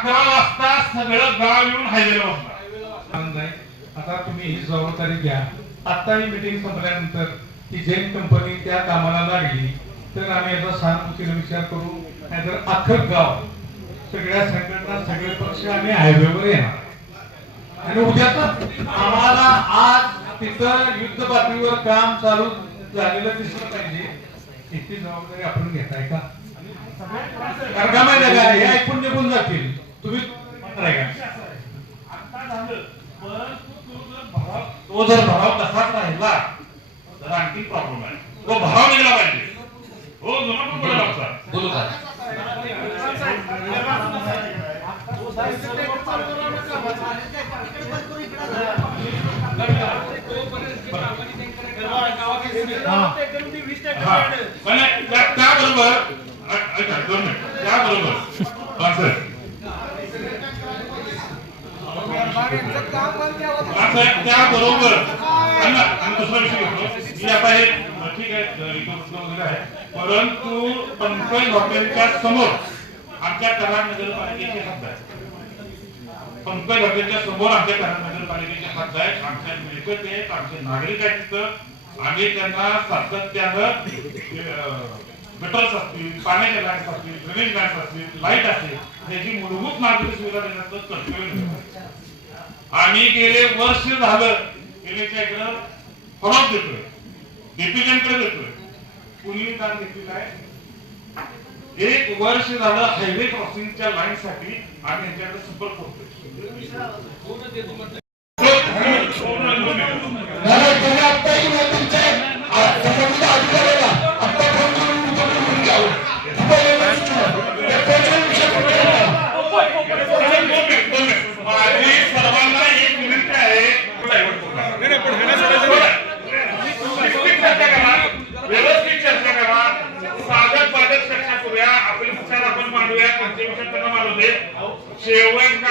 अकरा वाजता सगळं गाव येऊन हायवेला आहे. आता तुम्ही ही जबाबदारी घ्या. आता ही मीटिंग संपल्यानंतर ती जैन कंपनी त्या कामाला लागली. तर आम्ही याचा सहानुभूतीने विचार करू. नाहीतर अख्खं गाव सगळ्या संघटना सगळे पक्ष आम्ही हायवेवर येणार. आणि उद्याचा आम्हाला आज तिथं युद्ध पातळीवर काम चालू झालेलं दिसलं पाहिजे. इतकी जबाबदारी आपण घेताय का? हे ऐकून निघून जातील. तुम्ही आता झालं. पण तो जर भराव तो जर भराव तसाच राहिला तर आणखी प्रॉब्लेम आहे. तो भराव निघाला पाहिजे. हो जुना पण बोलायला लागता बोलू का? हा. पण त्या- त्याबरोबर त्याबरोबर हा, सर असं त्याबरोबर दुसरा विषय घेतो. मी आता हे ठीक आहे. परंतु पंकज हॉटेलच्या समोर आमच्या कराड नगरपालिकेचे हद्द आहे पंकज हॉटेलच्या समोर आमच्या कराड नगरपालिकेचे हद्द आहेत. आमच्या मिळकत आहेत आमचे नागरिक आहेत तिथं. आम्ही त्यांना सातत्यानं गटर्स असतील पाण्याच्या लाईन्स असतील ड्रेनेज लाईन्स असतील लाइट असतील याची मूलभूत नागरिक सुविधा देण्याचं कर्तव्य आम्ही गेले वर्ष झालं इकडं फरक देतोय. डेप्युटंकडे देतोय. कुणी दान घेतलेलं आहे एक वर्ष झालं हायवे क्रॉसिंगच्या लाईन साठी आम्ही यांच्याकडे संपर्क होतोय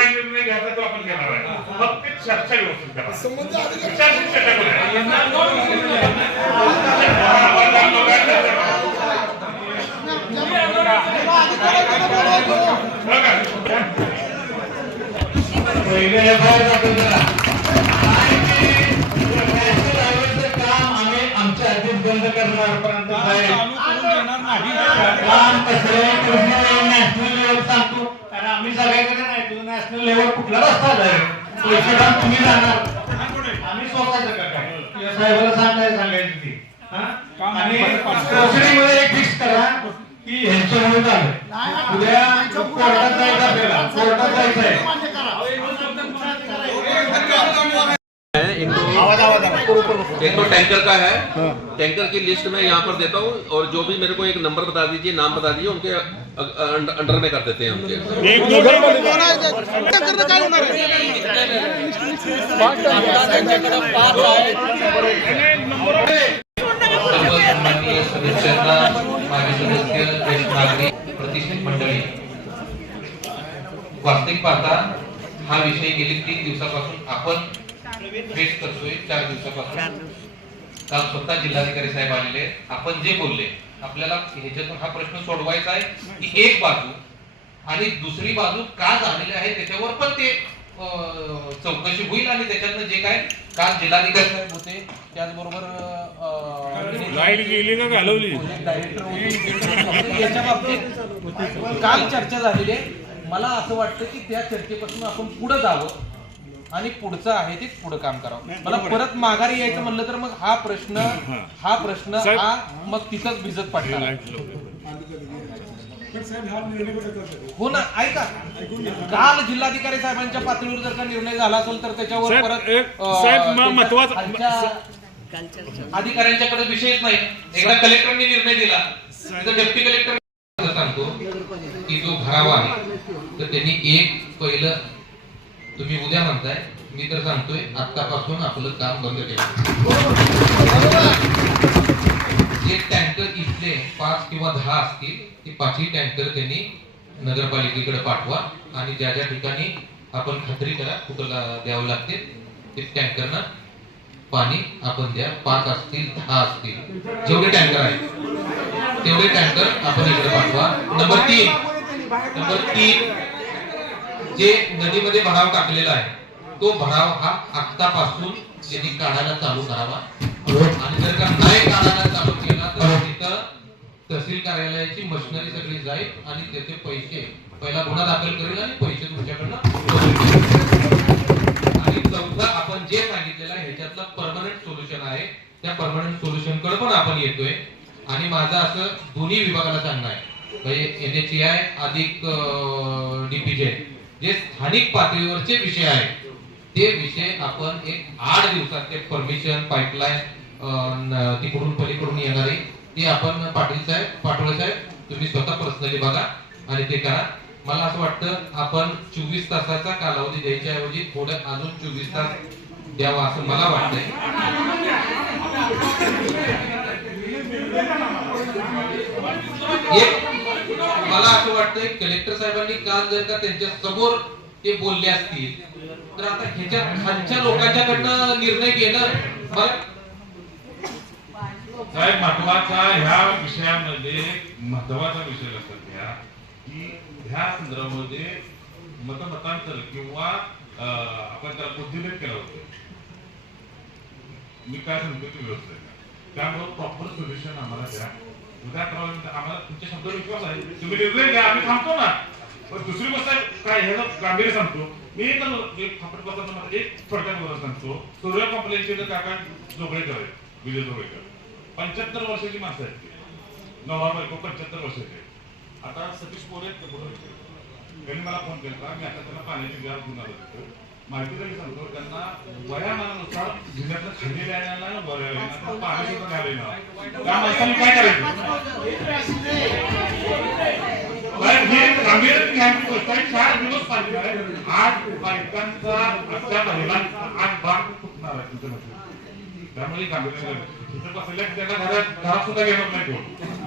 शेवट निर्णय घ्यायचा तो आपण घेणार आहे फक्त चर्चा व्यवस्थित करा विचारशील चर्चा आणि काम आम्ही आमच्या हातीत बंद करणार परंतु काम कसं कृष्ण नॅशनल नॅशनल लेवल कुठला रस्ता जाईल पैसे काम तुम्ही जाणार आम्ही स्वतःचं का काय या साहेबाला सांगायचं सांगायचं ती. हा? आणि कोसळीमध्ये एक फिक्स करा की ह्यांच्यामुळे झालं. उद्या कोर्टात जायचं आपल्याला. कोर्टात जायचं आहे. एक तो एक तो टैंकर का है। टैंकर की लिस्ट में यहाँ पर देता हूँ और जो भी मेरे को एक नंबर बता दीजिए नाम बता दीजिए उनके अंडर में कर देते हैं उनके सन्माननीय सदस्यांना माजी सदस्य ज्येष्ठ नागरिक प्रतिष्ठित मंडळी वास्तविक पाहता हा विषय गेली तीन दिवसापासून आपण फेस करतोय चार दिवसापासून काल स्वतः जिल्हाधिकारी साहेब आलेले आपण जे बोलले आपल्याला ह्याच्यातून हा प्रश्न सोडवायचा आहे की एक बाजू आणि दुसरी बाजू का झालेली आहे त्याच्यावर पण ते अं, चौकशी होईल आणि त्याच्यातनं जे काय काल जिल्हाधिकारी साहेब होते त्याचबरोबर लाइट गेली का घालवली. याच्या बाबतीत काल चर्चा झालेली आहे. मला असं वाटतं की त्या चर्चेपासून आपण पुढे जावं. आणि पुढचं आहे ते पुढे काम करावं. मला परत माघारी यायचं म्हणलं तर मग हा प्रश्न हा. प्रश्न हा मग तिथंच भिजत पडला हो ना ऐका. काल जिल्हाधिकारी साहेबांच्या पातळीवर जर का निर्णय झाला असेल तर त्याच्यावर परत अधिकाऱ्यांच्याकडे विषयच नाही. एकदा कलेक्टरने निर्णय दिला. डेप्टी कलेक्टर सांगतो की जो भरावा आहे तर त्यांनी एक पहिलं तुम्ही उद्या म्हणताय मी तर सांगतोय आतापासून आपलं काम बंद केलं. जे टँकर इथले पाच किंवा दहा असतील ते पाचही टँकर त्यांनी नगरपालिकेकडे पाठवा आणि ज्या ज्या ठिकाणी आपण खात्री करा कुठं द्यावं लागते ते टँकरना पाणी आपण द्या. पाच असतील दहा असतील जेवढे टँकर आहेत तेवढे टँकर आपण इकडे पाठवा. नंबर तीन. नंबर तीन. जे नदीमध्ये भराव टाकलेला आहे तो भराव हा आत्तापासून त्यांनी काढायला चालू करावा. आणि जर का नाही काढायला चालू केला तर तिथं तहसील कार्यालयाची मशिनरी सगळी जाईल आणि त्याचे पैसे पहिला गुन्हा दाखल करेल आणि पैसे तुमच्याकडनं. आणि चौथा आपण जे सांगितलेलं आहे ह्याच्यातलं परमनंट सोल्युशन आहे. त्या परमनंट सोल्युशनकडे पण आपण येतोय. आणि माझं असं दोन्ही विभागाला सांगणं आहे. म्हणजे एन एच आय अधिक डीपीजे जे स्थानिक पातळीवरचे विषय आहेत ते विषय आपण एक आठ दिवसात ते परमिशन पाईपलाईन तिकडून पलीकडून येणारे ते आपण पाटील साहेब पाटोळे साहेब तुम्ही स्वतः पर्सनली बघा आणि ते करा. मला असं वाटतं आपण चोवीस तासाचा कालावधी द्यायच्या ऐवजी थोडं अजून चोवीस तास द्यावा असं मला वाटतंय. एक मला असं वाटतंय कलेक्टर साहेबांनी काल जर का त्यांच्यासमोर ते बोलले असतील तर आता ह्याच्या खालच्या लोकांच्याकडनं निर्णय घेणं मला साहेब महत्त्वाचा ह्या विषयामध्ये महत्त्वाचा विषय लक्षात घ्या की ह्या संदर्भामध्ये मतमतांतर किंवा आपण त्याला बुद्धिभेद केला होतो. मी काय सांगतो ते व्यवस्थित त्यामुळे प्रॉपर सोल्युशन आम्हाला द्या. आम्हाला तुमच्या शब्दावर विश्वास आहे तुम्ही निर्णय घ्या आम्ही थांबतो ना पण दुसरी गोष्ट आहे, काय ह्याला गांभीर्य सांगतो मी एक एक फापट पदार्थ मला एक थोडक्यात बरोबर सांगतो सूर्य कंपनीचे जे काका जोगळेकर आहेत विजय जोगळेकर पंच्याहत्तर वर्षाची माणसं आहेत नवा नवरा बायको पंच्याहत्तर वर्षाचे आता सतीश पोरे त्यांनी मला फोन केला मी आता त्यांना पाण्याची गॅस गुन्हा आलो तरी सांगतो त्यांना वयामानानुसार जिल्ह्यातलं खाली ना बरं पाणी सुद्धा. त्या माणसाने काय करायचं हे गांभीर्य घ्यायची गोष्ट आहे. चार दिवस पाहिजे आहे. आज बायकांचा आजच्या महिलांचा आज भाग फुटणार आहे तुमच्या. त्यामुळे गांभीर्य. तिथं बसल्या की त्यांना घरात घरात सुद्धा घेणार नाही कोण